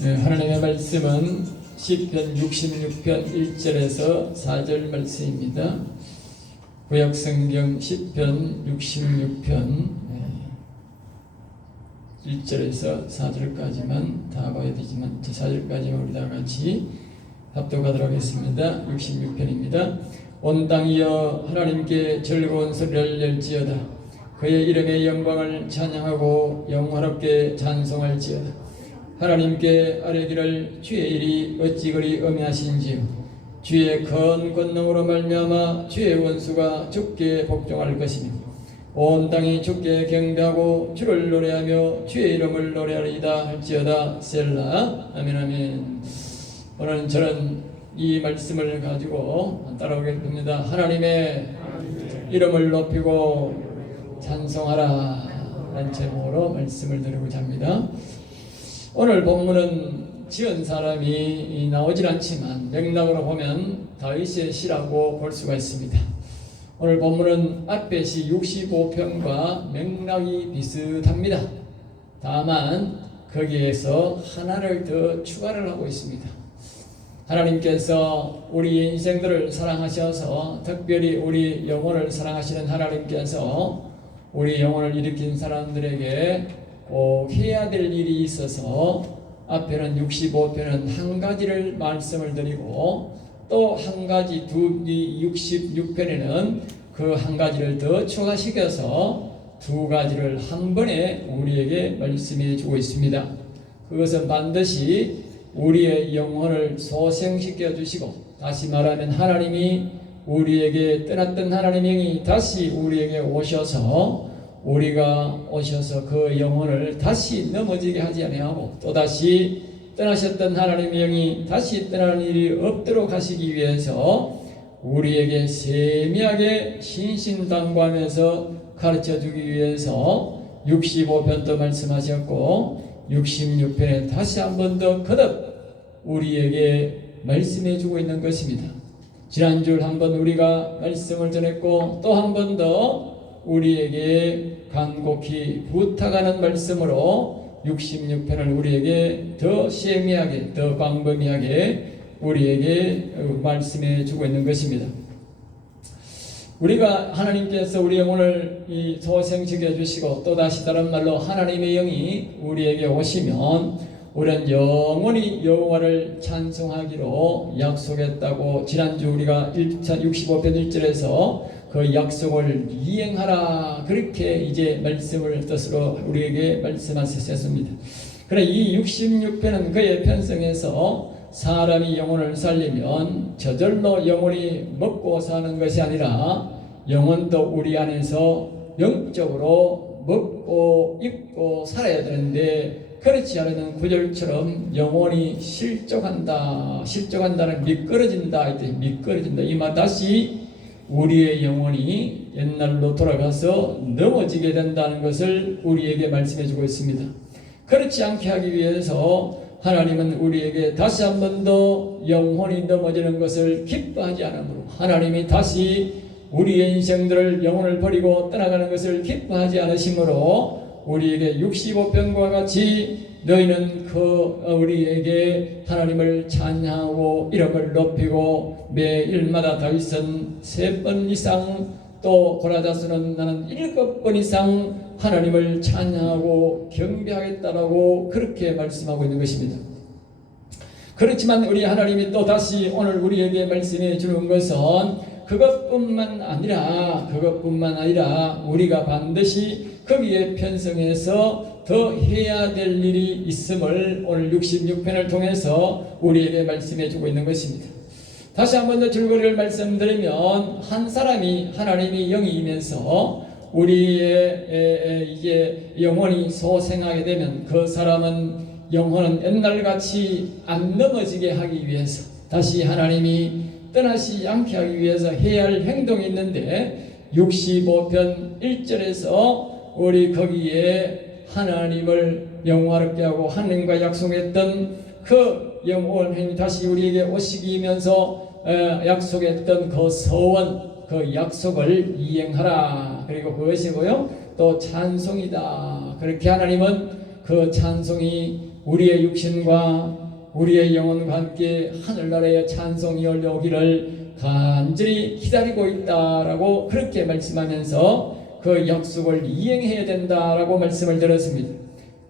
하나님의 말씀은 시편 66편 1절에서 4절 말씀입니다. 구약성경 시편 66편 1절에서 4절까지만 다 봐야 되지만 4절까지만 우리 다 같이 합독하도록 하겠습니다. 66편입니다. 온 땅이여 하나님께 즐거운 소리를 낼지어다. 그의 이름의 영광을 찬양하고 영화롭게 찬송할지어다. 하나님께 아뢰기를 주의 일이 어찌 그리 엄하신지요. 주의 큰 권능으로 말미암아 주의 원수가 주께 복종할 것이며 온 땅이 주께 경배하고 주를 노래하며 주의 이름을 노래하리이다 할지어다. 셀라. 아멘 아멘. 오늘은 저는 이 말씀을 가지고 따라오겠습니다. 하나님의 이름을 높이고 찬송하라 라는 제목으로 말씀을 드리고자 합니다. 오늘 본문은 지은 사람이 나오질 않지만 맥락으로 보면 다윗의 시라고 볼 수가 있습니다. 오늘 본문은 앞의 시 65편과 맥락이 비슷합니다. 다만 거기에서 하나를 더 추가를 하고 있습니다. 하나님께서 우리 인생들을 사랑하셔서 특별히 우리 영혼을 사랑하시는 하나님께서 우리 영혼을 일으킨 사람들에게 꼭 해야 될 일이 있어서 앞에는 65편은 한 가지를 말씀을 드리고 또 한 가지 66편에는 그 한 가지를 더 추가시켜서 두 가지를 한 번에 우리에게 말씀해 주고 있습니다. 그것은 반드시 우리의 영혼을 소생시켜 주시고, 다시 말하면 하나님이 우리에게 떠났던 하나님이 다시 우리에게 오셔서 그 영혼을 다시 넘어지게 하지 아니하고 또다시 떠나셨던 하나님의 영이 다시 떠나는 일이 없도록 하시기 위해서 우리에게 세미하게 신신당부하면서 가르쳐주기 위해서 65편도 말씀하셨고 66편에 다시 한 번 더 거듭 우리에게 말씀해주고 있는 것입니다. 지난주 한 번 우리가 말씀을 전했고 또 한 번 더 우리에게 간곡히 부탁하는 말씀으로 66편을 우리에게 더 세미하게 더 광범위하게 우리에게 말씀해 주고 있는 것입니다. 우리가 하나님께서 우리 영혼을 소생시켜 주시고 또다시 다른 말로 하나님의 영이 우리에게 오시면 우리는 영원히 여호와를 찬송하기로 약속했다고 지난주 우리가 65편 1절에서 그 약속을 이행하라 그렇게 이제 말씀을 뜻으로 우리에게 말씀하셨습니다. 그래 이 66편은 그의 편성에서 사람이 영혼을 살리면 저절로 영혼이 먹고 사는 것이 아니라 영혼도 우리 안에서 영적으로 먹고 입고 살아야 되는데 그렇지 않은 구절처럼 영혼이 실족한다는 미끄러진다 이 말 다시 우리의 영혼이 옛날로 돌아가서 넘어지게 된다는 것을 우리에게 말씀해 주고 있습니다. 그렇지 않게 하기 위해서 하나님은 우리에게 다시 한 번 더 영혼이 넘어지는 것을 기뻐하지 않으므로 하나님이 다시 우리의 인생들을 영혼을 버리고 떠나가는 것을 기뻐하지 않으시므로 우리에게 65편과 같이 너희는 우리에게 하나님을 찬양하고 이름을 높이고 매일마다 다윗은 3번 이상 또 고라다스는 나는 7번 이상 하나님을 찬양하고 경배하겠다라고 그렇게 말씀하고 있는 것입니다. 그렇지만 우리 하나님이 또 다시 오늘 우리에게 말씀해 주는 것은 그것뿐만 아니라 우리가 반드시 거기에 편성해서 더 해야 될 일이 있음을 오늘 66편을 통해서 우리에게 말씀해 주고 있는 것입니다. 다시 한 번 더 줄거리를 말씀드리면 한 사람이 하나님이 영이면서 우리의 이제 영혼이 소생하게 되면 그 사람은 영혼은 옛날같이 안 넘어지게 하기 위해서 다시 하나님이 떠나지 않게 하기 위해서 해야 할 행동이 있는데 65편 1절에서 우리 거기에 하나님을 영화롭게 하고 하나님과 약속했던 그 영원히 다시 우리에게 오시기면서 약속했던 그 서원 그 약속을 이행하라. 그리고 그것이고요 또 찬송이다. 그렇게 하나님은 그 찬송이 우리의 육신과 우리의 영혼과 함께 하늘나라의 찬송이 열려오기를 간절히 기다리고 있다라고 그렇게 말씀하면서 그 약속을 이행해야 된다라고 말씀을 드렸습니다.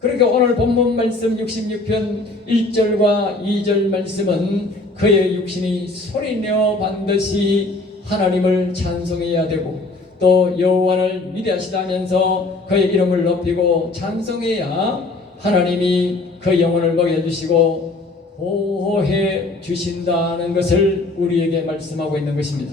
그러니까 오늘 본문 말씀 66편 1절과 2절 말씀은 그의 육신이 소리내어 반드시 하나님을 찬송해야 되고 또 여호와를 위대하시다면서 그의 이름을 높이고 찬송해야 하나님이 그 영혼을 먹여주시고 보호해 주신다는 것을 우리에게 말씀하고 있는 것입니다.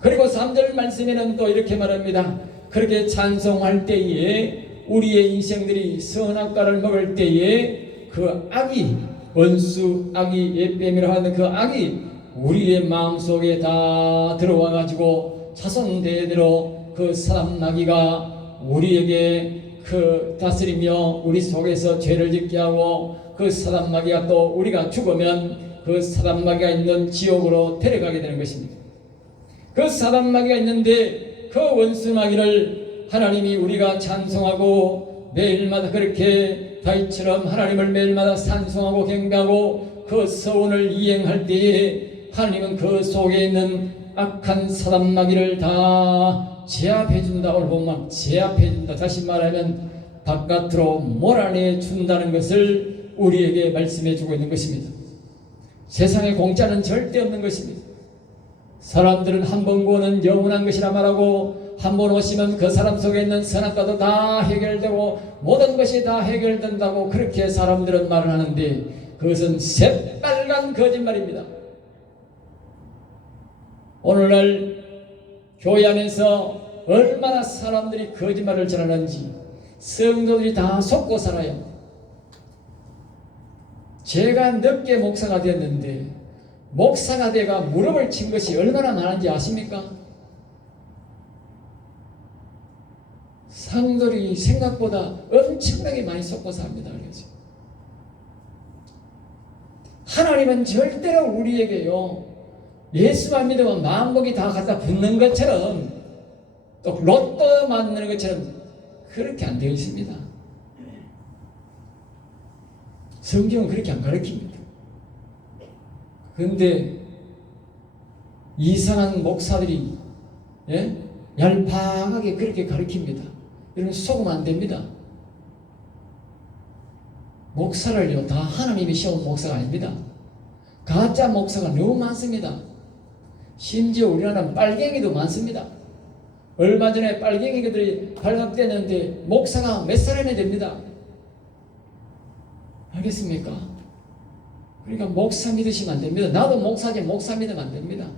그리고 3절 말씀에는 또 이렇게 말합니다. 그렇게 찬송할 때에 우리의 인생들이 선악과를 먹을 때에 그 악이 원수 악이 옛뱀이라 하는 그 악이 우리의 마음속에 다 들어와 가지고 자손 대대로 그 사람 마귀가 우리에게 그 다스리며 우리 속에서 죄를 짓게 하고 그 사람 마귀가 또 우리가 죽으면 그 사람 마귀가 있는 지옥으로 데려가게 되는 것입니다. 그 사람 마귀가 있는데 그 원수 마귀를 하나님이 우리가 찬송하고 매일마다 그렇게 다윗처럼 하나님을 매일마다 찬송하고 경배하고 그 서원을 이행할 때에 하나님은 그 속에 있는 악한 사람 마귀를 다 제압해 준다. 오늘 보면 제압해 준다. 다시 말하면 바깥으로 몰아내 준다는 것을 우리에게 말씀해 주고 있는 것입니다. 세상에 공짜는 절대 없는 것입니다. 사람들은 한 번 구원은 영원한 것이라 말하고 한 번 오시면 그 사람 속에 있는 선악과도 다 해결되고 모든 것이 다 해결된다고 그렇게 사람들은 말을 하는데 그것은 새빨간 거짓말입니다. 오늘날 교회 안에서 얼마나 사람들이 거짓말을 전하는지 성도들이 다 속고 살아요. 제가 늦게 목사가 됐는데 목사가 돼가 무릎을 친 것이 얼마나 많은지 아십니까? 상들이 생각보다 엄청나게 많이 속고 삽니다. 그래서 하나님은 절대로 우리에게요 예수만 믿으면 만복이 다 갖다 붙는 것처럼 또 로또 만드는 것처럼 그렇게 안 되어 있습니다. 성경은 그렇게 안 가르칩니다. 그런데 이상한 목사들이 얄팍하게 그렇게 가르칩니다. 여러분 속으면 안 됩니다. 목사를요 다 하나님이 세운 목사가 아닙니다. 가짜 목사가 너무 많습니다. 심지어 우리나라는 빨갱이도 많습니다. 얼마 전에 빨갱이들이 발각되는데 목사가 몇 사람이 됩니다. 알겠습니까? 그러니까 목사 믿으시면 안 됩니다. 나도 목사지 목사 믿으면 안 됩니다.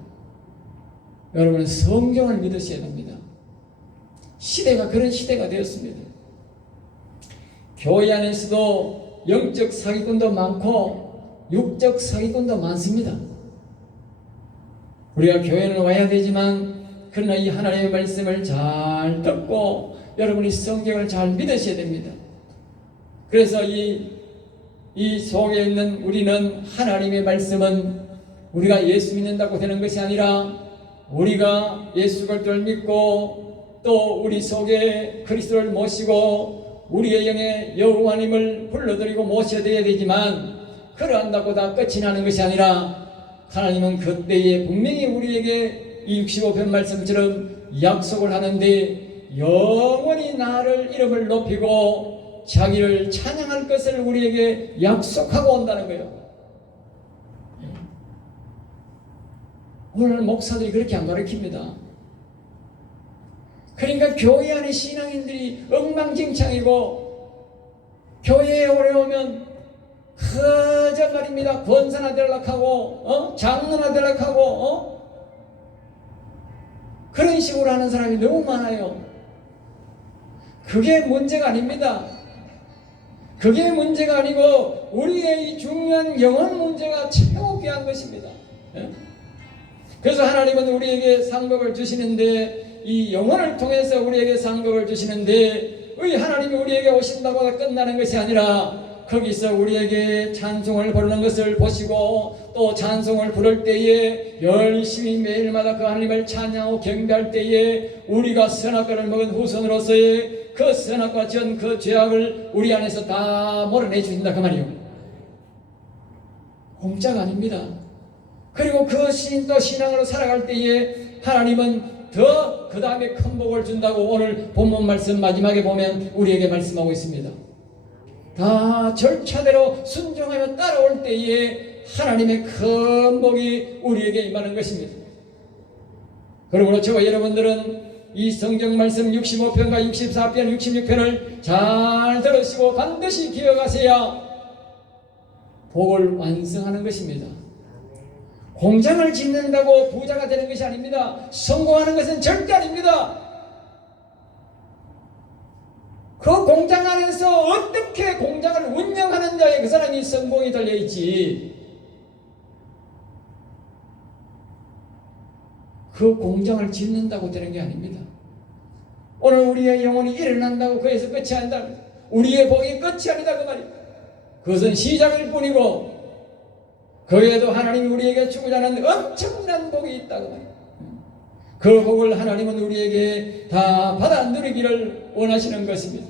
여러분은 성경을 믿으셔야 됩니다. 시대가 그런 시대가 되었습니다. 교회 안에서도 영적 사기꾼도 많고 육적 사기꾼도 많습니다. 우리가 교회는 와야 되지만 그러나 이 하나님의 말씀을 잘 듣고 여러분이 성경을 잘 믿으셔야 됩니다. 그래서 이 속에 있는 우리는 하나님의 말씀은 우리가 예수 믿는다고 되는 것이 아니라 우리가 예수 그리스도를 믿고 또 우리 속에 그리스도를 모시고 우리의 영에 여호와님을 불러드리고 모셔야 되지만 그러한다고 다 끝이 나는 것이 아니라 하나님은 그때에 분명히 우리에게 이 65편 말씀처럼 약속을 하는데 영원히 나를 이름을 높이고 자기를 찬양할 것을 우리에게 약속하고 온다는 거예요. 오늘 목사들이 그렇게 안 가르칩니다. 그러니까 교회 안에 신앙인들이 엉망진창이고 교회에 오래 오면 그저 말입니다. 권사나 되려고 장로나 되려고 그런 식으로 하는 사람이 너무 많아요. 그게 문제가 아닙니다. 그게 문제가 아니고 우리의 이 중요한 영혼 문제가 최고 귀한 것입니다. 그래서 하나님은 우리에게 상급을 주시는데 이 영혼을 통해서 우리에게 상급을 주시는데 하나님이 우리에게 오신다고 끝나는 것이 아니라 거기서 우리에게 찬송을 부르는 것을 보시고 또 찬송을 부를 때에 열심히 매일마다 그 하나님을 찬양하고 경배할 때에 우리가 선악과를 먹은 후손으로서의 그 선악과 전 그 죄악을 우리 안에서 다 몰아내 주신다 그 말이요. 공짜가 아닙니다. 그리고 그 또 신앙으로 살아갈 때에 하나님은 더 그 다음에 큰 복을 준다고 오늘 본문 말씀 마지막에 보면 우리에게 말씀하고 있습니다. 다 절차대로 순종하여 따라올 때에 하나님의 큰 복이 우리에게 임하는 것입니다. 그러므로 저와 여러분들은 이 성경 말씀 65편과 64편, 66편을 잘 들으시고 반드시 기억하셔야 복을 완성하는 것입니다. 공장을 짓는다고 부자가 되는 것이 아닙니다. 성공하는 것은 절대 아닙니다. 그 공장 안에서 어떻게 공장을 운영하는 자에 그 사람이 성공이 달려있지, 그 공장을 짓는다고 되는 게 아닙니다. 오늘 우리의 영혼이 일어난다고 그에서 끝이 아니다. 우리의 복이 끝이 아니다 그 말이에요. 그것은 시작일 뿐이고 그 외에도 하나님이 우리에게 주고자 하는 엄청난 복이 있다고 말이에요. 그 복을 하나님은 우리에게 다 받아 누리기를 원하시는 것입니다.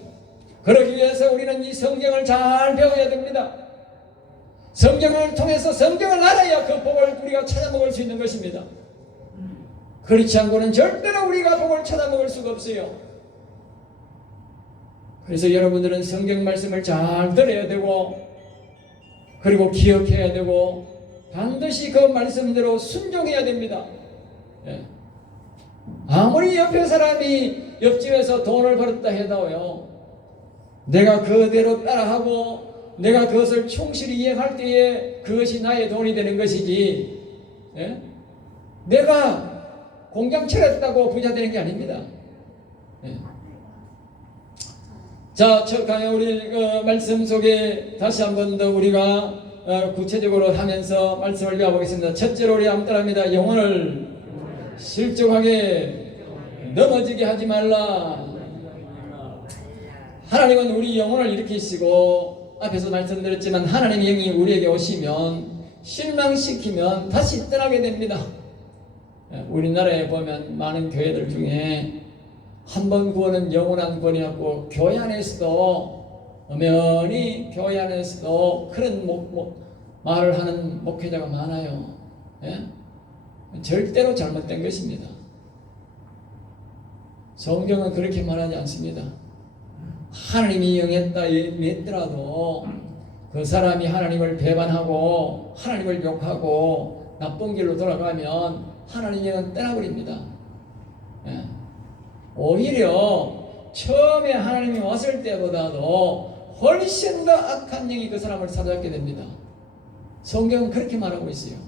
그러기 위해서 우리는 이 성경을 잘 배워야 됩니다. 성경을 통해서 성경을 알아야 그 복을 우리가 찾아먹을 수 있는 것입니다. 그렇지 않고는 절대로 우리가 복을 찾아먹을 수가 없어요. 그래서 여러분들은 성경 말씀을 잘 들어야 되고 그리고 기억해야 되고 반드시 그 말씀대로 순종해야 됩니다. 예. 아무리 옆에 사람이 옆집에서 돈을 벌었다 해도요, 내가 그대로 따라하고 내가 그것을 충실히 이행할 때에 그것이 나의 돈이 되는 것이지, 예? 내가 공장 차렸다고 부자 되는 게 아닙니다. 예. 자, 우리 그 말씀 속에 다시 한 번 더 우리가 구체적으로 하면서 말씀을 배워보겠습니다. 첫째로 우리 암따랍니다. 영혼을 실족하게 넘어지게 하지 말라. 하나님은 우리 영혼을 일으키시고 앞에서 말씀드렸지만 하나님의 영이 우리에게 오시면 실망시키면 다시 떠나게 됩니다. 우리나라에 보면 많은 교회들 중에 한 번 구원은 영원한 구원이었고 교회 안에서도 엄연히 교회 안에서도 그런 말을 하는 목회자가 많아요. 예? 절대로 잘못된 것입니다. 성경은 그렇게 말하지 않습니다. 하나님이 영했다 했더라도 그 사람이 하나님을 배반하고 하나님을 욕하고 나쁜 길로 돌아가면 하나님의 영은 떠나버립니다. 예. 오히려 처음에 하나님이 왔을 때보다도 훨씬 더 악한 영이 그 사람을 사로잡게 됩니다. 성경은 그렇게 말하고 있어요.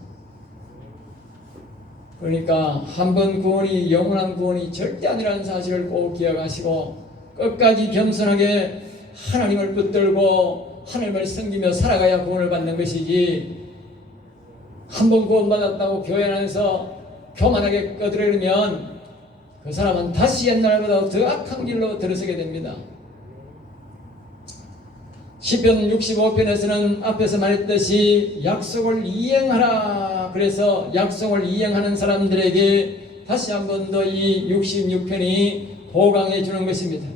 그러니까 한 번 구원이 영원한 구원이 절대 아니라는 사실을 꼭 기억하시고 끝까지 겸손하게 하나님을 붙들고 하나님을 섬기며 살아가야 구원을 받는 것이지, 한 번 구원받았다고 교회 안에서 교만하게 꺼들으면 그 사람은 다시 옛날보다 더 악한 길로 들어서게 됩니다. 시편 65편에서는 앞에서 말했듯이 약속을 이행하라. 그래서 약속을 이행하는 사람들에게 다시 한 번 더 이 66편이 보강해 주는 것입니다.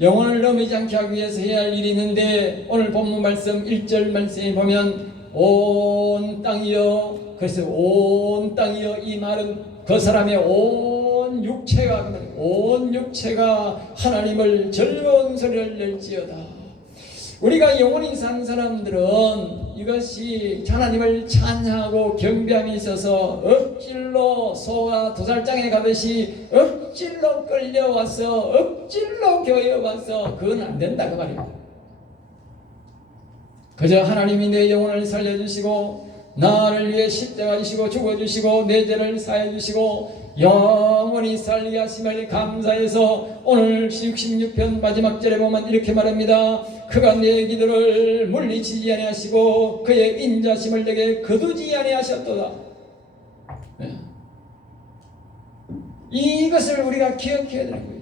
영혼을 넘어지지 않게 하기 위해서 해야 할 일이 있는데 오늘 본문 말씀 1절 말씀에 보면 온 땅이여, 그래서 온 땅이여, 이 말은 그 사람의 온 육체가 하나님을 즐거운 소리를 낼지어다. 우리가 영원히 산 사람들은 이것이 하나님을 찬양하고 경배함이 있어서 억질로 소가 도살장에 가듯이 억질로 끌려와서 억질로 교회에 와서 그건 안 된다 그 말입니다. 그저 하나님이 내 영혼을 살려주시고 나를 위해 십자가 지시고 죽어주시고 내 죄를 사해주시고 영원히 살게 하심을 감사해서 오늘 66편 마지막 절에 보면 이렇게 말합니다. 그가 내 기도를 물리치지 아니하시고 그의 인자심을 내게 거두지 아니하셨도다. 네. 이것을 우리가 기억해야 되는 거예요.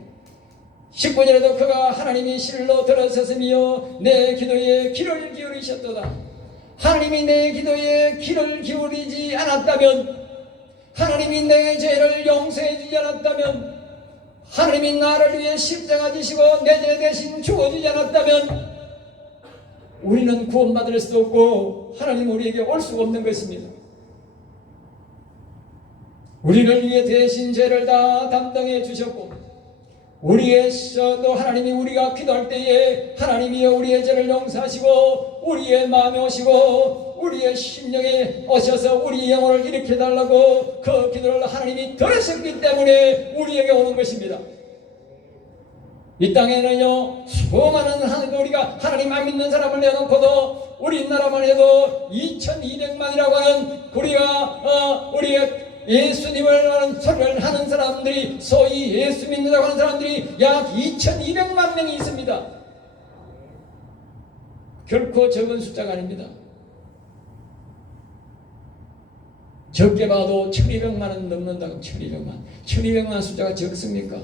19절에도 그가 하나님이 실로 들어서시며 내 기도에 귀를 기울이셨도다. 하나님이 내 기도에 귀를 기울이지 않았다면, 하나님이 내 죄를 용서해 주지 않았다면 하나님이 나를 위해 십자가 지시고 내 죄 대신 죽어주지 않았다면 우리는 구원받을 수 없고 하나님 우리에게 올 수가 없는 것입니다. 우리를 위해 대신 죄를 다 담당해 주셨고 우리에서도 하나님이 우리가 기도할 때에 하나님이 우리의 죄를 용서하시고 우리의 마음에 오시고 우리의 심령에 오셔서 우리 영혼을 일으켜달라고 그 기도를 하나님이 들으셨기 때문에 우리에게 오는 것입니다. 이 땅에는요 수많은 우리가 하나님 안 믿는 사람을 내놓고도 우리나라만 해도 2200만이라고 하는 우리의 예수님을 하는 소리를 하는 사람들이 소위 예수 믿는다고 하는 사람들이 약 2200만 명이 있습니다. 결코 적은 숫자가 아닙니다. 적게 봐도 1200만은 넘는다고. 1200만 숫자가 적습니까?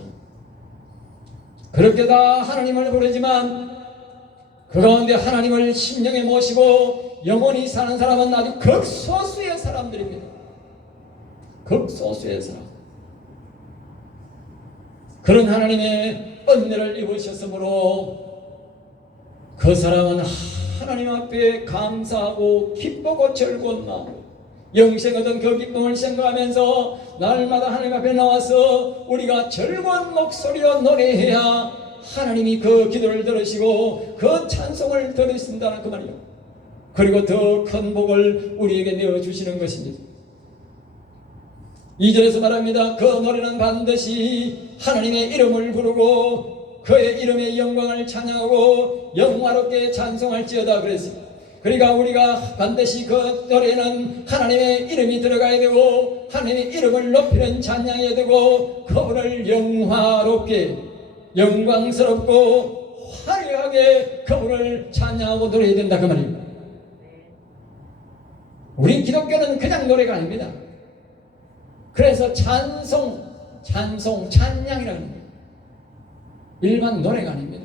그렇게 다 하나님을 부르지만 그 가운데 하나님을 심령에 모시고 영원히 사는 사람은 아주 극소수의 사람들입니다. 극소수의 사람. 그런 하나님의 은혜를 입으셨으므로 그 사람은 하나님 앞에 감사하고 기쁘고 즐거운 마음, 영생하던 그 기쁨을 생각하면서 날마다 하나님 앞에 나와서 우리가 즐거운 목소리로 노래해야 하나님이 그 기도를 들으시고 그 찬송을 들으신다는 그 말이에요. 그리고 더 큰 복을 우리에게 내어주시는 것입니다. 2절에서 말합니다. 그 노래는 반드시 하나님의 이름을 부르고 그의 이름의 영광을 찬양하고 영화롭게 찬송할지어다 그랬습니다. 그러니까 우리가 반드시 그 노래는 하나님의 이름이 들어가야 되고 하나님의 이름을 높이는 찬양해야 되고 그분을 영화롭게 영광스럽고 화려하게 그분을 찬양하고 노래해야 된다 그 말입니다. 우리 기독교는 그냥 노래가 아닙니다. 그래서 찬양이라는 거예요. 일반 노래가 아닙니다.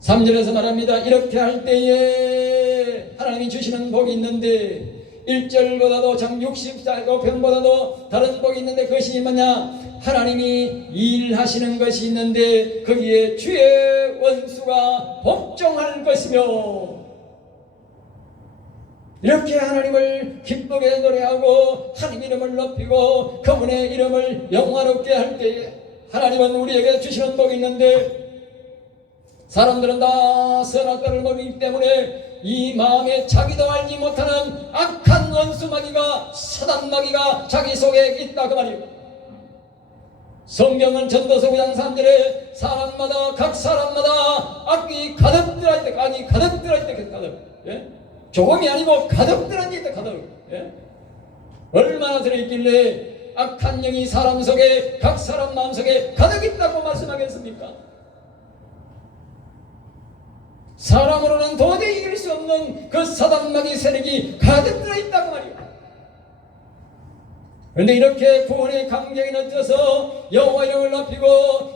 3절에서 말합니다. 이렇게 할 때에 하나님이 주시는 복이 있는데 1절보다도 장 64편보다도 다른 복이 있는데 그것이 뭐냐? 하나님이 일하시는 것이 있는데 거기에 주의 원수가 복종할 것이며 이렇게 하나님을 기쁘게 노래하고 하나님 이름을 높이고 그분의 이름을 영화롭게 할 때에 하나님은 우리에게 주시는 복이 있는데 사람들은 다 선악과를 먹이기 때문에 이 마음에 자기도 알지 못하는 악한 원수 마귀가 사단 마귀가 자기 속에 있다 그 말이에요. 성경은 전도서 9장 3절에 각 사람마다 악이 가득 들어있다. 악이 가득 들어있다. 가득. 예? 조금이 아니고 가득 들어있다. 가득. 예? 얼마나 들어있길래 악한 영이 사람 속에 각 사람 마음속에 가득 있다고 말씀하겠습니까? 사람으로는 도저히 이길 수 없는 그 사단마귀 세력이 가득 들어있다고 말이에요. 그런데 이렇게 구원의 감격이 넘쳐서 여호와 이름을 높이고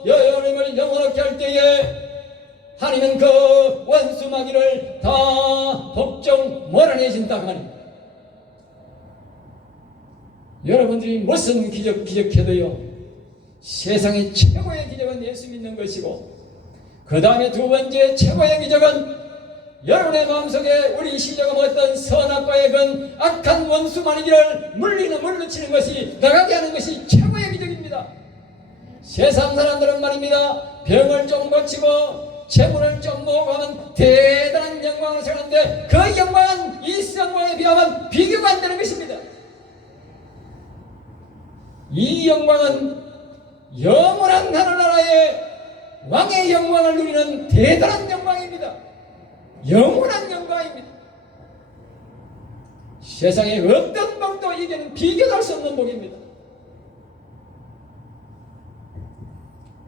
여호와 이름을 영원하게 할 때에 하나님은 그 원수 마귀를 다 복종 몰아내신다 그 말이에요. 여러분들이 무슨 기적해도요 세상의 최고의 기적은 예수 믿는 것이고 그 다음에 두 번째 최고의 기적은 여러분의 마음속에 우리 시저가 먹었던 선악과의 그 악한 원수 마귀를 물리치는 것이 나가게 하는 것이 최고의 기적입니다. 세상 사람들은 말입니다. 병을 좀 고치고 재물을 좀 모으고 하면 대단한 영광을 생각하는데 그 영광은 이 영광에 비하면 비교가 안 되는 것입니다. 이 영광은 영원한 하늘나라의 왕의 영광을 누리는 대단한 영광입니다. 영원한 영광입니다. 세상에 어떤 복도 이게는 비교할 수 없는 복입니다.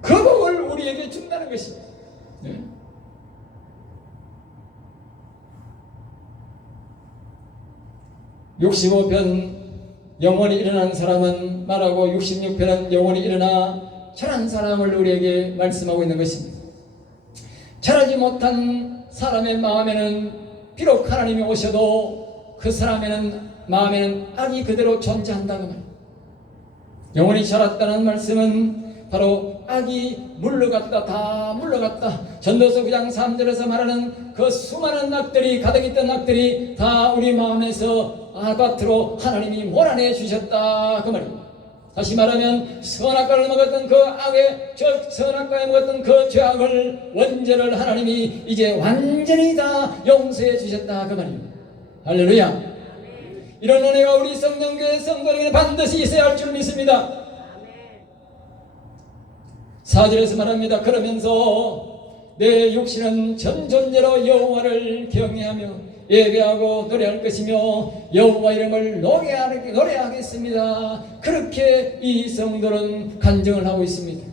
그 복을 우리에게 준다는 것입니다. 네. (65편) 영원히 일어난 사람은 말하고 (66편은) 영원히 일어나 철한 사람을 우리에게 말씀하고 있는 것입니다. 철하지 못한 사람의 마음에는 비록 하나님이 오셔도 그 사람의 마음에는 악이 그대로 존재한다고 말합니다. 영원히 자랐다는 말씀은 바로 악이 물러갔다, 다 물러갔다. 전도서 9장 3절에서 말하는 그 수많은 악들이, 가득 있던 악들이 다 우리 마음에서 아바트로 하나님이 몰아내 주셨다, 그 말입니다. 다시 말하면 선악과를 먹었던 그 악의, 선악과에 먹었던 그 죄악을, 원죄를 하나님이 이제 완전히 다 용서해 주셨다, 그 말입니다. 할렐루야. 이런 은혜가 우리 성령교회 성도에게 반드시 있어야 할 줄 믿습니다. 4절에서 말합니다. 그러면서 내 육신은 전 존재로 여호와를 경외하며 예배하고 노래할 것이며 여호와 이름을 노래하겠습니다. 그렇게 이 성도는 간증을 하고 있습니다.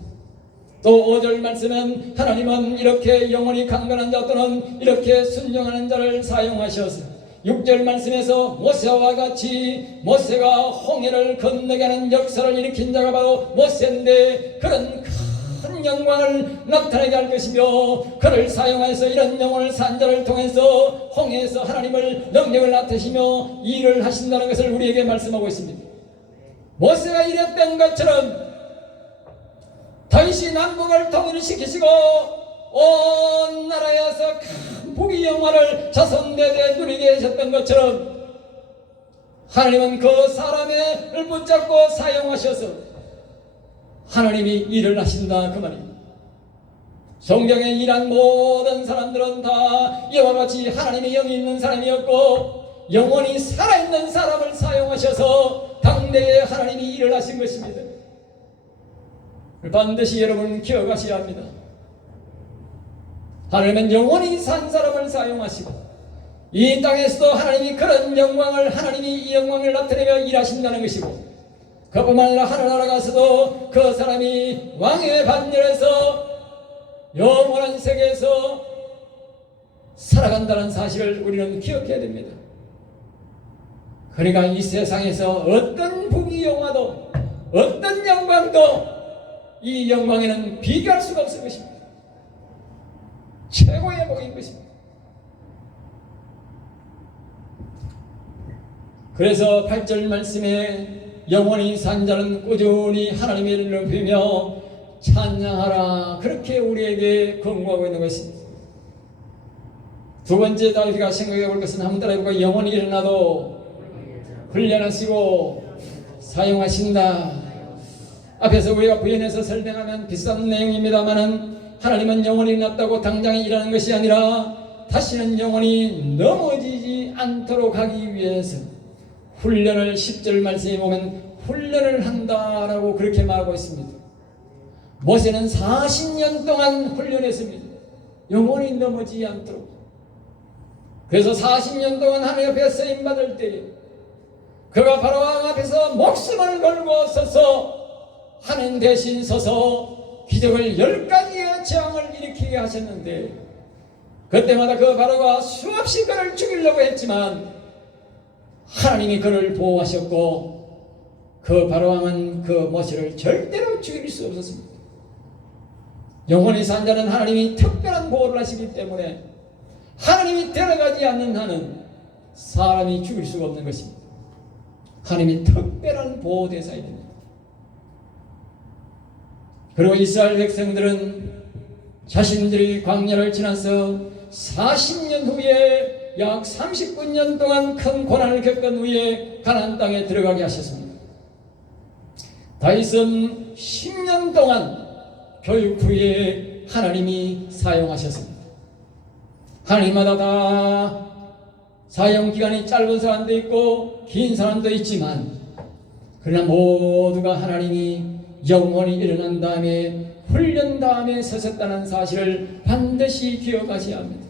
또 5절 말씀은 하나님은 이렇게 영원히 강건한 자 또는 이렇게 순종하는 자를 사용하셔서 6절 말씀에서 모세와 같이 모세가 홍해를 건너게 하는 역사를 일으킨 자가 바로 모세인데 그런 큰 영광을 나타내게 할 것이며 그를 사용해서 이런 영혼을 산 자를 통해서 홍해에서 하나님을 능력을 나타내시며 일을 하신다는 것을 우리에게 말씀하고 있습니다. 모세가 일했던 것처럼 다윗이 남북을 통일시키시고 온 나라에서 큰 북의 영화를 자손대대 누리게 하셨던 것처럼 하나님은 그 사람을 붙잡고 사용하셔서 하나님이 일을 하신다, 그 말입니다. 성경에 일한 모든 사람들은 다 이와 같이 하나님의 영이 있는 사람이었고 영원히 살아있는 사람을 사용하셔서 당대에 하나님이 일을 하신 것입니다. 반드시 여러분 기억하셔야 합니다. 하나님은 영원히 산 사람을 사용하시고 이 땅에서도 하나님이 그런 영광을, 하나님이 이 영광을 나타내며 일하신다는 것이고 그뿐만 아니라 하늘나라 가서도 그 사람이 왕의 반열에서 영원한 세계에서 살아간다는 사실을 우리는 기억해야 됩니다. 그러니까 이 세상에서 어떤 부귀 영화도 어떤 영광도 이 영광에는 비교할 수가 없을 것입니다. 최고의 복인 것입니다. 그래서 8절 말씀에 영원히 산 자는 꾸준히 하나님의 이름을 높이며 찬양하라, 그렇게 우리에게 권고하고 있는 것입니다. 두 번째 다윗이가 생각해 볼 것은 한번 따라해볼까요? 영원히 일어나도 훈련하시고 사용하신다. 앞에서 우리가 부연해서 설명하면 비싼 내용입니다만은 하나님은 영원히 일어났다고 당장에 일하는 것이 아니라 다시는 영원히 넘어지지 않도록 하기 위해서 훈련을 10절 말씀에 보면 훈련을 한다라고 그렇게 말하고 있습니다. 모세는 40년 동안 훈련했습니다. 영원히 넘어지지 않도록. 그래서 40년 동안 하나님 앞에 쓰임받을 때에 그가 바로왕 앞에서 목숨을 걸고 서서 하나님 대신 서서 기적을 10가지의 재앙을 일으키게 하셨는데 그때마다 그 바로가 수없이 그를 죽이려고 했지만 하나님이 그를 보호하셨고 그 바로왕은 그 모세를 절대로 죽일 수 없었습니다. 영원히 산 자는 하나님이 특별한 보호를 하시기 때문에 하나님이 데려가지 않는 한은 사람이 죽일 수가 없는 것입니다. 하나님이 특별한 보호 대상이 됩니다. 그리고 이스라엘 백성들은 자신들이 광야를 지나서 40년 후에 약 39년 동안 큰 고난을 겪은 후에 가나안 땅에 들어가게 하셨습니다. 다윗은 10년 동안 교육 후에 하나님이 사용하셨습니다. 하나님마다 다 사용 기간이 짧은 사람도 있고 긴 사람도 있지만 그러나 모두가 하나님이 영원히 일어난 다음에 훈련 다음에 서셨다는 사실을 반드시 기억하셔야 합니다.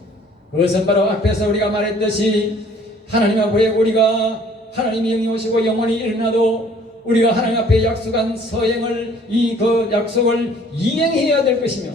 그것은 바로 앞에서 우리가 말했듯이 하나님 앞에 우리가 하나님이 영이 오시고 영원히 일어나도 우리가 하나님 앞에 약속한 서행을 그 약속을 이행해야 될 것이며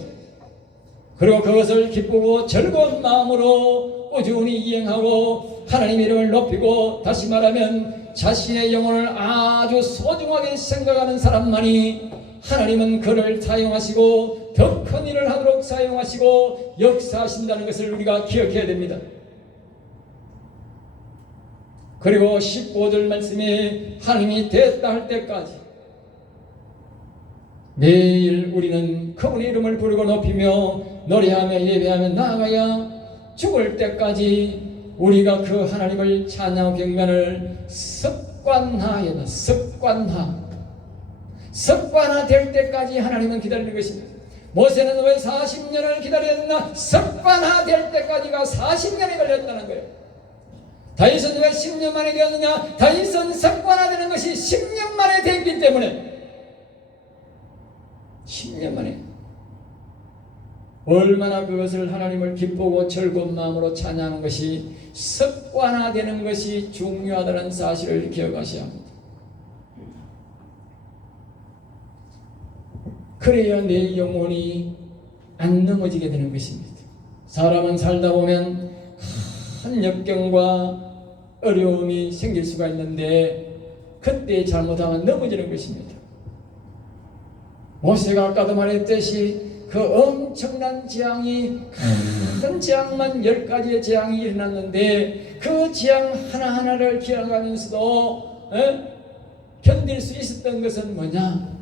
그리고 그것을 기쁘고 즐거운 마음으로 꾸준히 이행하고 하나님 이름을 높이고 다시 말하면 자신의 영혼을 아주 소중하게 생각하는 사람만이 하나님은 그를 사용하시고 더 큰 일을 하도록 사용하시고 역사하신다는 것을 우리가 기억해야 됩니다. 그리고 15절 말씀에 하나님이 됐다 할 때까지 매일 우리는 그분의 이름을 부르고 높이며 노래하며 예배하며 나아가야 죽을 때까지 우리가 그 하나님을 찬양하고 경배를 습관화해야 습관화 될 때까지 하나님은 기다리는 것입니다. 모세는 왜 40년을 기다렸나? 습관화 될 때까지가 40년이 걸렸다는 거예요. 다윗은 왜 10년 만에 되었느냐? 다윗은 습관화되는 것이 10년 만에 되기 때문에 10년 만에 얼마나 그것을 하나님을 기쁘고 즐거운 마음으로 찬양하는 것이 습관화되는 것이 중요하다는 사실을 기억하셔야 합니다. 그래야 내 영혼이 안 넘어지게 되는 것입니다. 사람은 살다 보면 큰 역경과 어려움이 생길 수가 있는데 그때 잘못하면 넘어지는 것입니다. 모세가 아까도 말했듯이 그 엄청난 재앙이 큰 재앙만 10가지의 재앙이 일어났는데 그 재앙 하나하나를 기억하면서도 견딜 수 있었던 것은 뭐냐?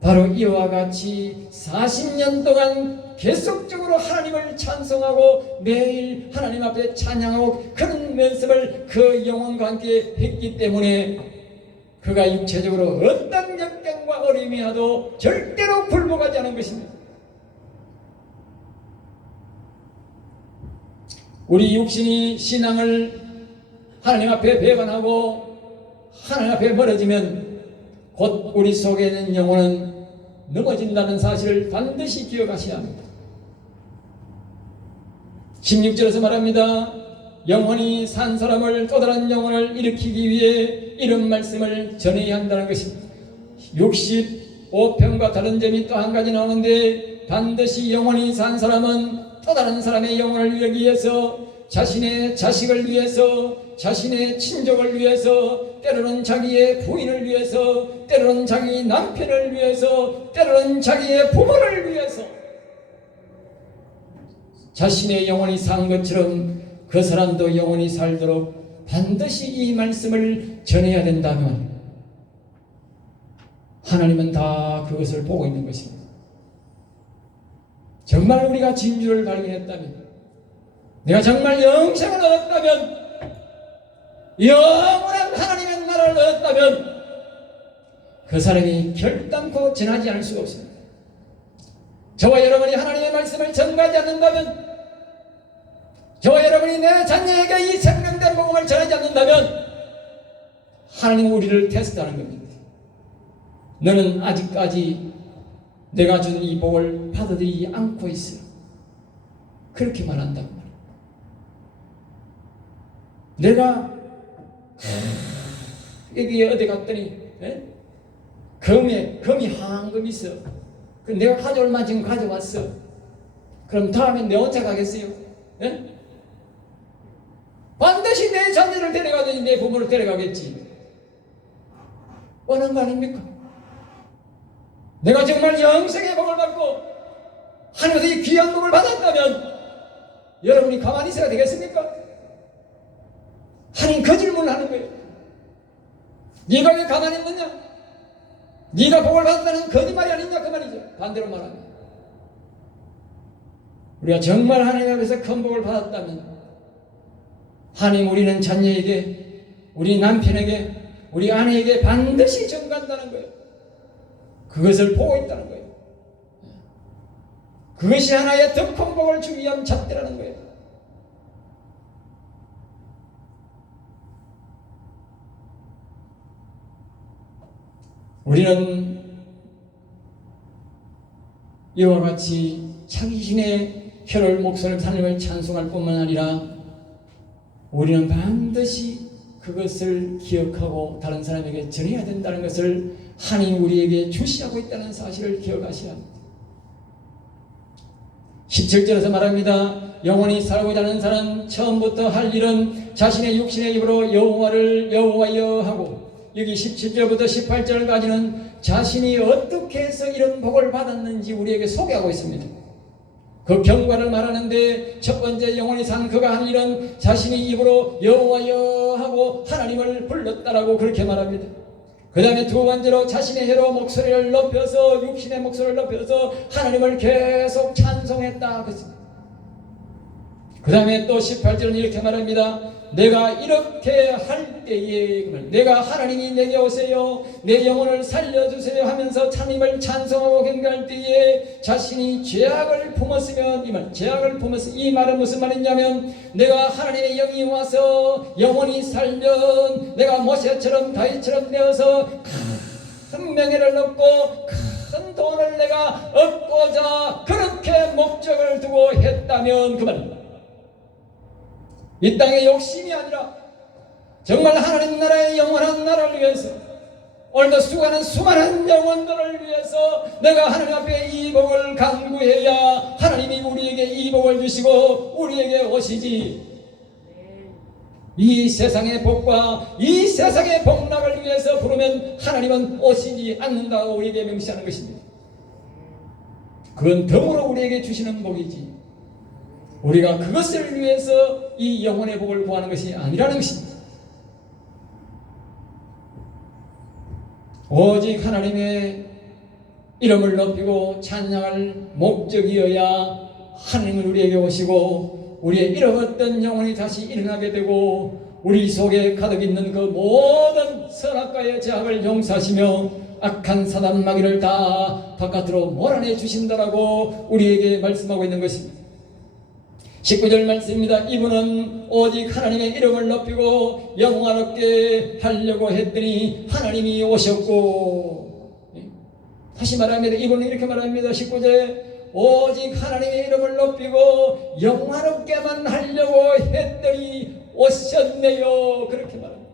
바로 이와 같이 40년 동안 계속적으로 하나님을 찬송하고 매일 하나님 앞에 찬양하고 그런 연습을 그 영혼과 함께 했기 때문에 그가 육체적으로 어떤 역경과 어려움이 와도 절대로 굴복하지 않은 것입니다. 우리 육신이 신앙을 하나님 앞에 배반하고 하나님 앞에 멀어지면 곧 우리 속에 있는 영혼은 넘어진다는 사실을 반드시 기억하셔야 합니다. 16절에서 말합니다. 영혼이 산 사람을 또 다른 영혼을 일으키기 위해 이런 말씀을 전해야 한다는 것입니다. 65편과 다른 점이 또 한 가지 나오는데 반드시 영혼이 산 사람은 또 다른 사람의 영혼을 이루기 위해서 자신의 자식을 위해서 자신의 친족을 위해서 때로는 자기의 부인을 위해서 때로는 자기 남편을 위해서 때로는 자기의 부모를 위해서 자신의 영혼이 산 것처럼 그 사람도 영혼이 살도록 반드시 이 말씀을 전해야 된다면 하나님은 다 그것을 보고 있는 것입니다. 정말 우리가 진주를 발견했다면 내가 정말 영생을 얻었다면 영원한 하나님의 나라를 얻었다면 그 사람이 결단코 전하지 않을 수가 없습니다. 저와 여러분이 하나님의 말씀을 전가하지 않는다면 저와 여러분이 내 자녀에게 이 생명된 복음을 전하지 않는다면 하나님은 우리를 테스트하는 겁니다. 너는 아직까지 내가 준 이 복을 받아들이지 않고 있어. 그렇게 말한다고 말이야. 내가 여기에 어디 갔더니 금이 한금 있어. 그 내가 가져올 만 지금 가져왔어. 그럼 다음엔 내 혼자 가겠어요? 반드시 내 자녀를 데려가든지 내 부모를 데려가겠지. 뻔한 거 아닙니까? 내가 정말 영생의 복을 받고 하나님에서 이 귀한 복을 받았다면 여러분이 가만히 있어야 되겠습니까? 하나님 그 질문을 하는 거예요. 네가 왜 가만히 있느냐? 네가 복을 받았다는 거짓말이 아니냐 그 말이죠. 반대로 말하면 우리가 정말 하나님 앞에서 큰 복을 받았다면 하나님 우리는 자녀에게 우리 남편에게 우리 아내에게 반드시 전가한다는 거예요. 그것을 보고 있다는 거예요. 그것이 하나의 더 큰 복을 주기 위한 잣대라는 거예요. 우리는 이와 같이 자신의 혈을 목소리를 하나님을 찬송할 뿐만 아니라 우리는 반드시 그것을 기억하고 다른 사람에게 전해야 된다는 것을 하나님 우리에게 주시하고 있다는 사실을 기억하셔야 합니다. 17절에서 말합니다. 영원히 살고자 하는 사람 처음부터 할 일은 자신의 육신의 입으로 여호와를 여호와여 하고 여기 17절부터 18절까지는 자신이 어떻게 해서 이런 복을 받았는지 우리에게 소개하고 있습니다. 그 경과를 말하는데 첫 번째 영원히 산 그가 한 일은 자신이 입으로 여호와여 하고 하나님을 불렀다라고 그렇게 말합니다. 그 다음에 두 번째로 자신의 혀로 목소리를 높여서 육신의 목소리를 높여서 하나님을 계속 찬송했다. 그 다음에 또 18절은 이렇게 말합니다. 내가 이렇게 할 때에 내가 하나님이 내게 오세요 내 영혼을 살려주세요 하면서 하나님을 찬송하고 경배할 때에 자신이 죄악을 품었으면 이 말은 무슨 말이냐면 내가 하나님의 영이 와서 영혼이 살면 내가 모세처럼 다윗처럼 되어서 큰 명예를 얻고 큰 돈을 내가 얻고자 그렇게 목적을 두고 했다면 그 말입니다. 이 땅의 욕심이 아니라 정말 하나님 나라의 영원한 나라를 위해서 오늘도 수고하는 수많은 영혼들을 위해서 내가 하나님 앞에 이 복을 간구해야 하나님이 우리에게 이 복을 주시고 우리에게 오시지. 이 세상의 복과 이 세상의 복락을 위해서 부르면 하나님은 오시지 않는다고 우리에게 명시하는 것입니다. 그건 덤으로 우리에게 주시는 복이지 우리가 그것을 위해서 이 영혼의 복을 구하는 것이 아니라는 것입니다. 오직 하나님의 이름을 높이고 찬양할 목적이어야 하나님은 우리에게 오시고 우리의 잃어버렸던 영혼이 다시 일어나게 되고 우리 속에 가득 있는 그 모든 선악과의 죄악을 용서하시며 악한 사단 마귀를 다 바깥으로 몰아내 주신다라고 우리에게 말씀하고 있는 것입니다. 19절 말씀입니다. 이분은 오직 하나님의 이름을 높이고 영화롭게 하려고 했더니 하나님이 오셨고, 다시 말합니다. 이분은 이렇게 말합니다. 19절에 오직 하나님의 이름을 높이고 영화롭게만 하려고 했더니 오셨네요. 그렇게 말합니다.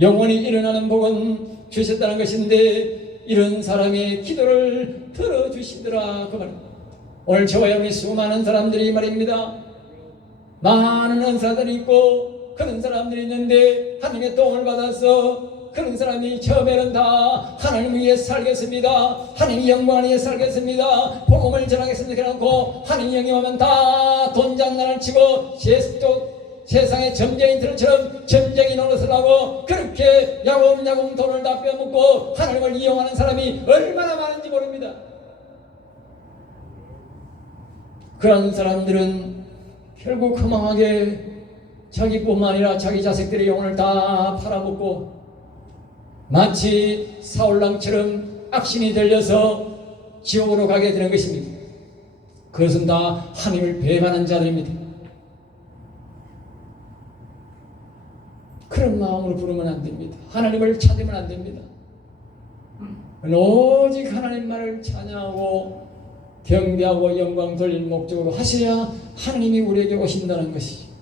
영원히 일어나는 복은 주셨다는 것인데 이런 사람의 기도를 들어주시더라 그 말입니다. 오늘 저와 여러분이 수많은 사람들이 말입니다. 많은 은사들이 있고 그런 사람들이 있는데 하나님의 도움을 받아서 그런 사람이 처음에는 다 하나님 위해 살겠습니다. 하나님의 영광을 위해 살겠습니다. 복음을 전하겠습니다. 그래놓고 하나님의 영이 오면 다 돈장난을 치고 세상의 점쟁이들처럼 점쟁이 노릇을 하고 그렇게 야금야금 돈을 다 빼먹고 하나님을 이용하는 사람이 얼마나 많은지 모릅니다. 그런 사람들은 결국 허망하게 자기뿐만 아니라 자기 자식들의 영혼을 다 팔아먹고 마치 사울왕처럼 악신이 들려서 지옥으로 가게 되는 것입니다. 그것은 다 하나님을 배반한 자들입니다. 그런 마음으로 부르면 안 됩니다. 하나님을 찾으면 안 됩니다. 오직 하나님만을 찬양하고 경배하고 영광 돌릴 목적으로 하셔야 하나님이 우리에게 오신다는 것이죠.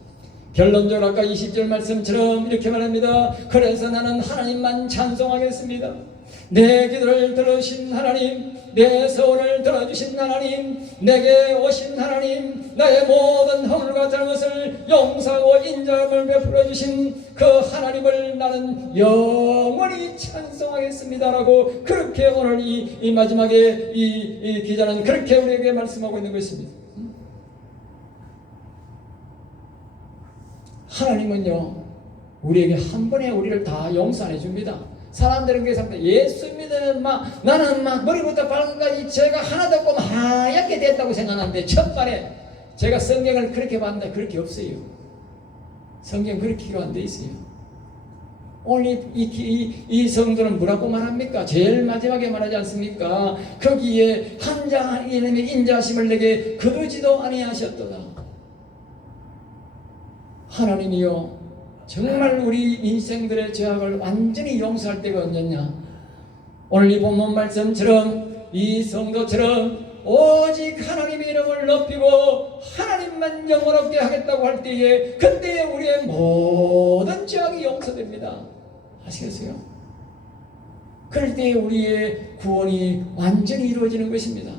결론적으로 아까 20절 말씀처럼 이렇게 말합니다. 그래서 나는 하나님만 찬송하겠습니다. 내 기도를 들으신 하나님, 내 소원을 들어주신 하나님, 내게 오신 하나님, 나의 모든 허물과 잘못을 용서하고 인자함을 베풀어 주신 그 하나님을 나는 영원히 찬송하겠습니다라고 그렇게 오늘 이 마지막에 이 기자는 그렇게 우리에게 말씀하고 있는 것입니다. 하나님은요 우리에게 한 번에 우리를 다 용서해 줍니다. 사람들은 그래서 예수 믿으면 나는 머리부터 발끝까지 죄가 하나도 없고 하얗게 됐다고 생각하는데 첫발에 제가 성경을 그렇게 봤는데 그렇게 없어요. 성경 그렇게 기록 안 돼 있어요. 오늘 이 성도는 뭐라고 말합니까? 제일 마지막에 말하지 않습니까? 거기에 한 자 이름의 인자하심을 내게 거두지도 아니하셨도다. 하나님이요 정말 우리 인생들의 죄악을 완전히 용서할 때가 언제냐? 오늘 이 본문 말씀처럼 이 성도처럼 오직 하나님의 이름을 높이고 하나님만 영원롭게 하겠다고 할 때에 그때 우리의 모든 죄악이 용서됩니다. 아시겠어요? 그럴 때 우리의 구원이 완전히 이루어지는 것입니다.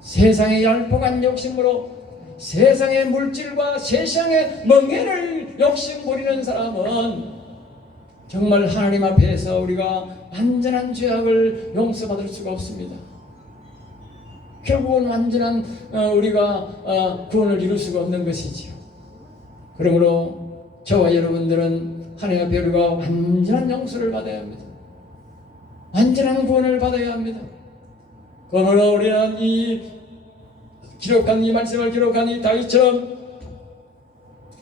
세상의 얄폭한 욕심으로 세상의 물질과 세상의 명예를 욕심부리는 사람은 정말 하나님 앞에서 우리가 완전한 죄악을 용서받을 수가 없습니다. 결국은 완전한 우리가 구원을 이룰 수가 없는 것이지요. 그러므로 저와 여러분들은 하나님 앞에 우리가 완전한 용서를 받아야 합니다. 완전한 구원을 받아야 합니다. 그러므로 우리는 이 기록한 이 말씀을 기록한 이 다윗처럼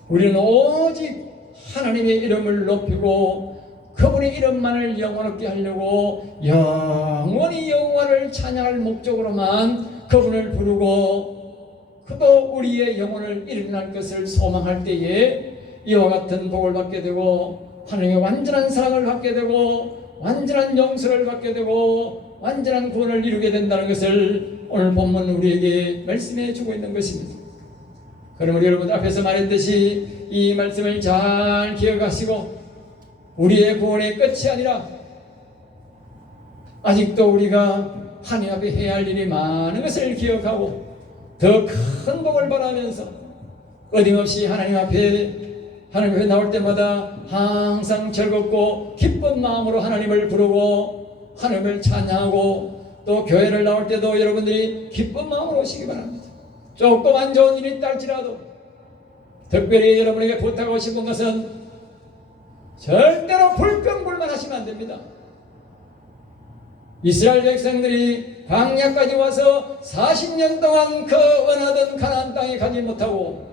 우리는 오직 하나님의 이름을 높이고 그분의 이름만을 영원롭게 하려고 영원히 영원을 찬양할 목적으로만 그분을 부르고 그도 우리의 영혼을 일어날 것을 소망할 때에 이와 같은 복을 받게 되고 하나님의 완전한 사랑을 받게 되고 완전한 용서를 받게 되고 완전한 구원을 이루게 된다는 것을 오늘 본문 우리에게 말씀해 주고 있는 것입니다. 그러므로 여러분 앞에서 말했듯이 이 말씀을 잘 기억하시고 우리의 구원의 끝이 아니라 아직도 우리가 하나님 앞에 해야 할 일이 많은 것을 기억하고 더 큰 복을 바라면서 어김없이 하나님 앞에 나올 때마다 항상 즐겁고 기쁜 마음으로 하나님을 부르고 하나님을 찬양하고 또 교회를 나올 때도 여러분들이 기쁜 마음으로 오시기 바랍니다. 조금 안 좋은 일이 있달지라도 특별히 여러분에게 부탁하고 싶은 것은 절대로 불평불만 하시면 안 됩니다. 이스라엘 백성들이 광야까지 와서 40년 동안 그 원하던 가나안 땅에 가지 못하고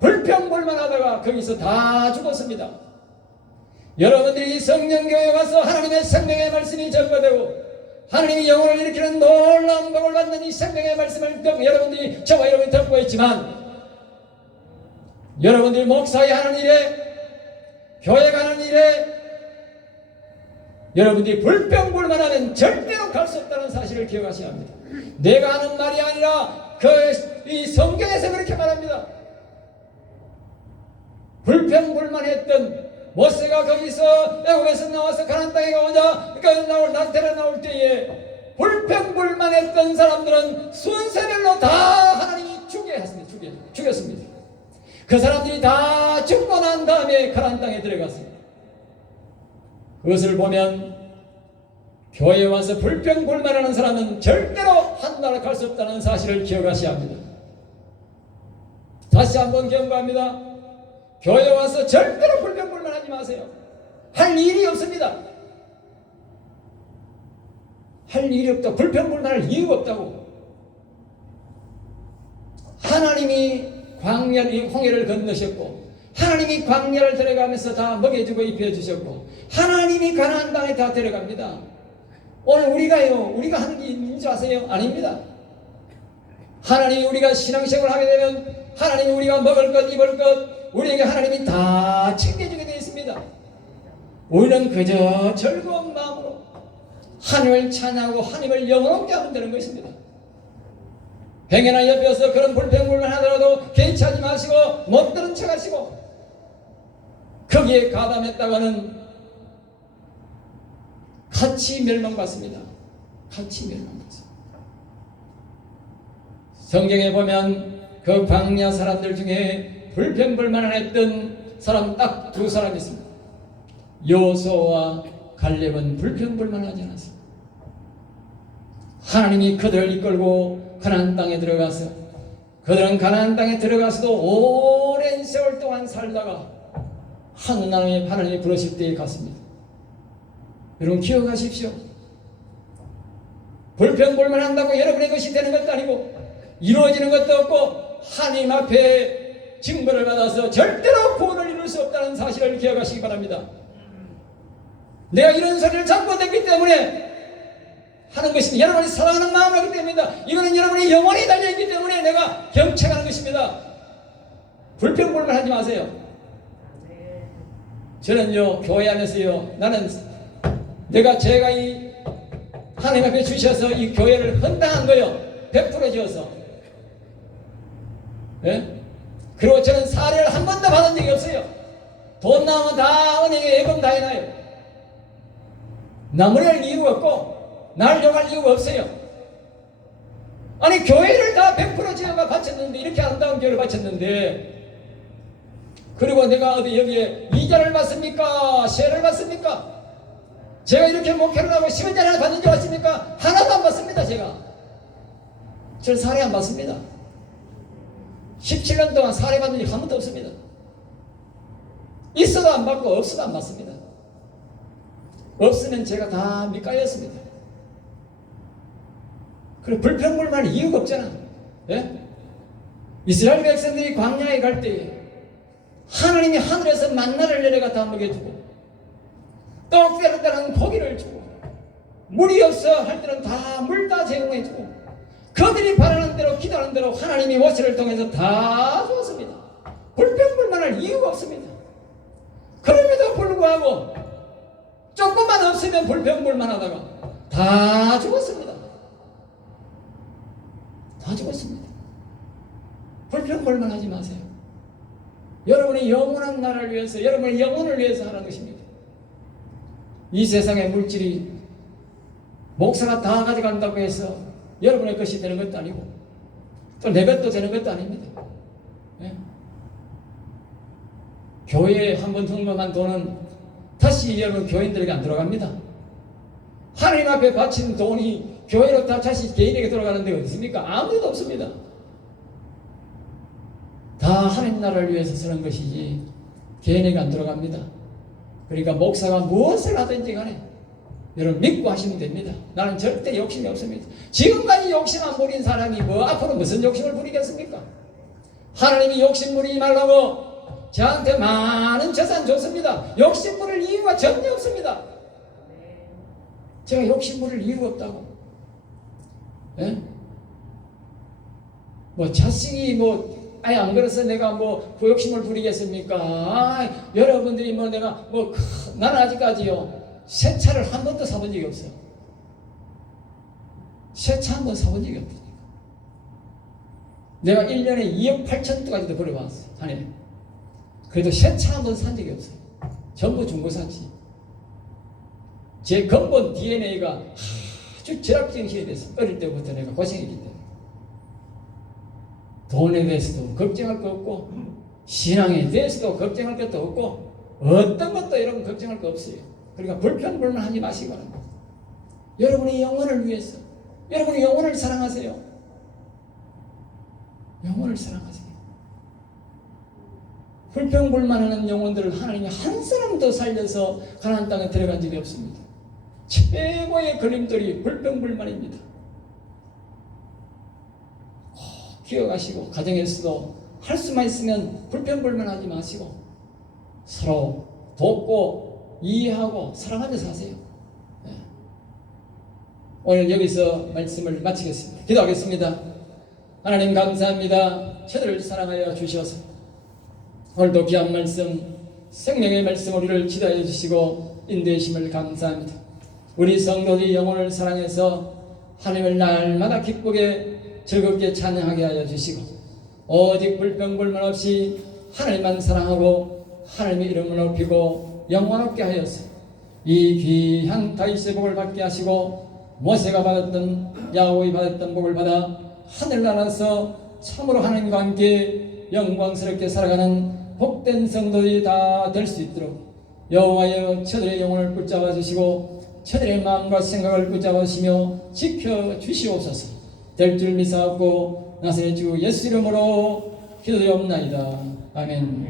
불평불만 하다가 거기서 다 죽었습니다. 여러분들이 성령교회에 와서 하나님의 생명의 말씀이 전거되고 하나님이 영혼을 일으키는 놀라운 복을 받는 이 생명의 말씀을 여러분들이 저와 여러분이 듣고 있지만 여러분들이 목사에 하는 일에 교회가 하는 일에 여러분들이 불평불만하면 절대로 갈 수 없다는 사실을 기억하셔야 합니다. 내가 하는 말이 아니라 이 성경에서 그렇게 말합니다. 불평불만했던 모세가 거기서 애국에서 나와서 가나안 땅에 오자 데려 나올 때에 불평불만했던 사람들은 순서별로 다 하나님이 죽였습니다. 그 사람들이 다 죽고 난 다음에 가나안 땅에 들어갔습니다. 그것을 보면 교회에 와서 불평불만하는 사람은 절대로 한 나라 갈 수 없다는 사실을 기억하셔야 합니다. 다시 한번 경고합니다. 교회에 와서 절대로 불평불만하지 마세요. 할 일이 없습니다. 할 일이 없다. 불평불만할 이유가 없다고. 하나님이 홍해를 건너셨고 하나님이 광야를 들어가면서 다 먹여주고 입혀주셨고 하나님이 가나안 땅에 다 데려갑니다. 오늘 우리가 하는 게 있는 줄 아세요? 아닙니다. 하나님이 우리가 신앙생활을 하게 되면 하나님이 우리가 먹을 것 입을 것 우리에게 하나님이 다 챙겨주게 되어 있습니다. 우리는 그저 즐거운 마음으로 하나님을 찬양하고 하나님을 영원롭게 하면 되는 것입니다. 행여나 옆에서 그런 불평불만 하더라도 개의치하지 마시고 못 들은 척 하시고 거기에 가담했다가는 같이 멸망받습니다. 같이 멸망받습니다. 성경에 보면 그 광야 사람들 중에 불평불만했던 사람 딱 두 사람이 있습니다. 여호수아와 갈렙은 불평불만하지 않았습니다. 하나님이 그들을 이끌고 가나안 땅에 들어가서 그들은 가나안 땅에 들어가서도 오랜 세월 동안 살다가 하나님이 부르실 때에 갔습니다. 여러분 기억하십시오. 불평불만한다고 여러분의 것이 되는 것도 아니고 이루어지는 것도 없고 하나님 앞에 징벌을 받아서 절대로 구원을 이룰 수 없다는 사실을 기억하시기 바랍니다. 내가 이런 소리를 잘못했기 때문에 하는 것입니다. 여러분이 사랑하는 마음을 하기 때문입니다. 이거는 여러분이 영원히 달려있기 때문에 내가 경책하는 것입니다. 불평불만하지 마세요. 저는요 교회 안에서요 제가 이 하나님 앞에 주셔서 이 교회를 헌당한 거요 100% 지어서 예? 그리고 저는 사례를 한 번도 받은 적이 없어요. 돈 나오면 다 은행에 예금 다 해놔요. 나무랄 이유가 없고 날 욕할 이유가 없어요. 아니 교회를 다 100% 지어가 바쳤는데 이렇게 아름다운 교회를 바쳤는데 그리고 내가 어디 여기에 이자를 받습니까? 세를 받습니까? 제가 이렇게 목회를 하고 10원짜리 하나 받는 줄 아십니까? 하나도 안 받습니다. 저는 사례 안 받습니다. 17년 동안 사례 받은 적 한 번도 없습니다. 있어도 안 받고 없어도 안 받습니다. 없으면 제가 다 밑가였습니다. 그리고 불평불만 이유가 없잖아. 예? 이스라엘 백성들이 광야에 갈 때 하나님이 하늘에서 만나를 내려가 다 먹여주고 또 때로 때는 고기를 주고 물이 없어 할 때는 다 물 다 제공해주고 그들이 바라는 대로 기도하는 대로 하나님이 모세를 통해서 다 주었습니다. 불평불만할 이유가 없습니다. 그럼에도 불구하고 조금만 없으면 불평불만하다가 다 죽었습니다. 다 죽었습니다. 불평불만하지 마세요. 여러분의 영원한 나라를 위해서, 여러분의 영혼을 위해서 하는 것입니다. 이 세상의 물질이 목사가 다 가져간다고 해서 여러분의 것이 되는 것도 아니고 또 내 것도 되는 것도 아닙니다. 네? 교회에 한번 헌금한 돈은 다시 여러분 교인들에게 안 들어갑니다. 하나님 앞에 바친 돈이 교회로 다 다시 개인에게 돌아가는 데가 어디 있습니까? 아무 데도 없습니다. 다 하나님 나라를 위해서 쓰는 것이지 개인에게 안 들어갑니다. 그러니까 목사가 무엇을 하든지 간에 여러분 믿고 하시면 됩니다. 나는 절대 욕심이 없습니다. 지금까지 욕심 안 부린 사람이 뭐 앞으로 무슨 욕심을 부리겠습니까? 하나님이 욕심 부리지 말라고 저한테 많은 재산 줬습니다. 욕심 부릴 이유가 전혀 없습니다. 제가 욕심 부릴 이유가 없다고. 예? 뭐 자식이 뭐 아예 안 그래서 내가 뭐 그 욕심을 부리겠습니까? 여러분들이 뭐 내가 뭐 나는 아직까지요 새 차를 한 번도 사본 적이 없어요. 새 차 한 번 사본 적이 없으니까. 내가 1년에 2억 8천까지도 벌어봤어요. 한 해. 그래도 새 차 한 번 산 적이 없어요. 전부 중고사지. 제 근본 DNA가 아주 절약정신이 됐어요. 어릴 때부터 내가 고생했기 때문에. 돈에 대해서도 걱정할 거 없고 신앙에 대해서도 걱정할 것도 없고 어떤 것도 여러분 걱정할 거 없어요. 그러니까 불평불만하지 마시기 바랍니다. 여러분의 영혼을 위해서 여러분의 영혼을 사랑하세요. 영혼을 사랑하세요. 불평불만하는 영혼들을 하나님이 한 사람도 살려서 가나안 땅에 들어간 적이 없습니다. 최고의 걸림돌이 불평불만입니다. 꼭 기억하시고 가정에서도 할 수만 있으면 불평불만하지 마시고 서로 돕고 이해하고 사랑하며 사세요. 네. 오늘 여기서 말씀을 마치겠습니다. 기도하겠습니다. 하나님 감사합니다. 저들을 사랑하여 주셔서 오늘도 귀한 말씀 생명의 말씀 우리를 지도해 주시고 인도해 주심을 감사합니다. 우리 성도들이 영혼을 사랑해서 하나님을 날마다 기쁘게 즐겁게 찬양하게 하여 주시고 오직 불평불만 없이 하나님만 사랑하고 하나님의 이름을 높이고 영원롭게 하여서 이 귀한 다윗의 복을 받게 하시고 모세가 받았던 야곱이 받았던 복을 받아 하늘나라에서 참으로 하나님과 함께 영광스럽게 살아가는 복된 성도들이 다 될 수 있도록 여호와여 저들의 영혼을 붙잡아 주시고 저들의 마음과 생각을 붙잡아 주시며 지켜 주시옵소서. 될 줄 믿사옵고 나사렛 주 예수 이름으로 기도드리옵나이다. 아멘.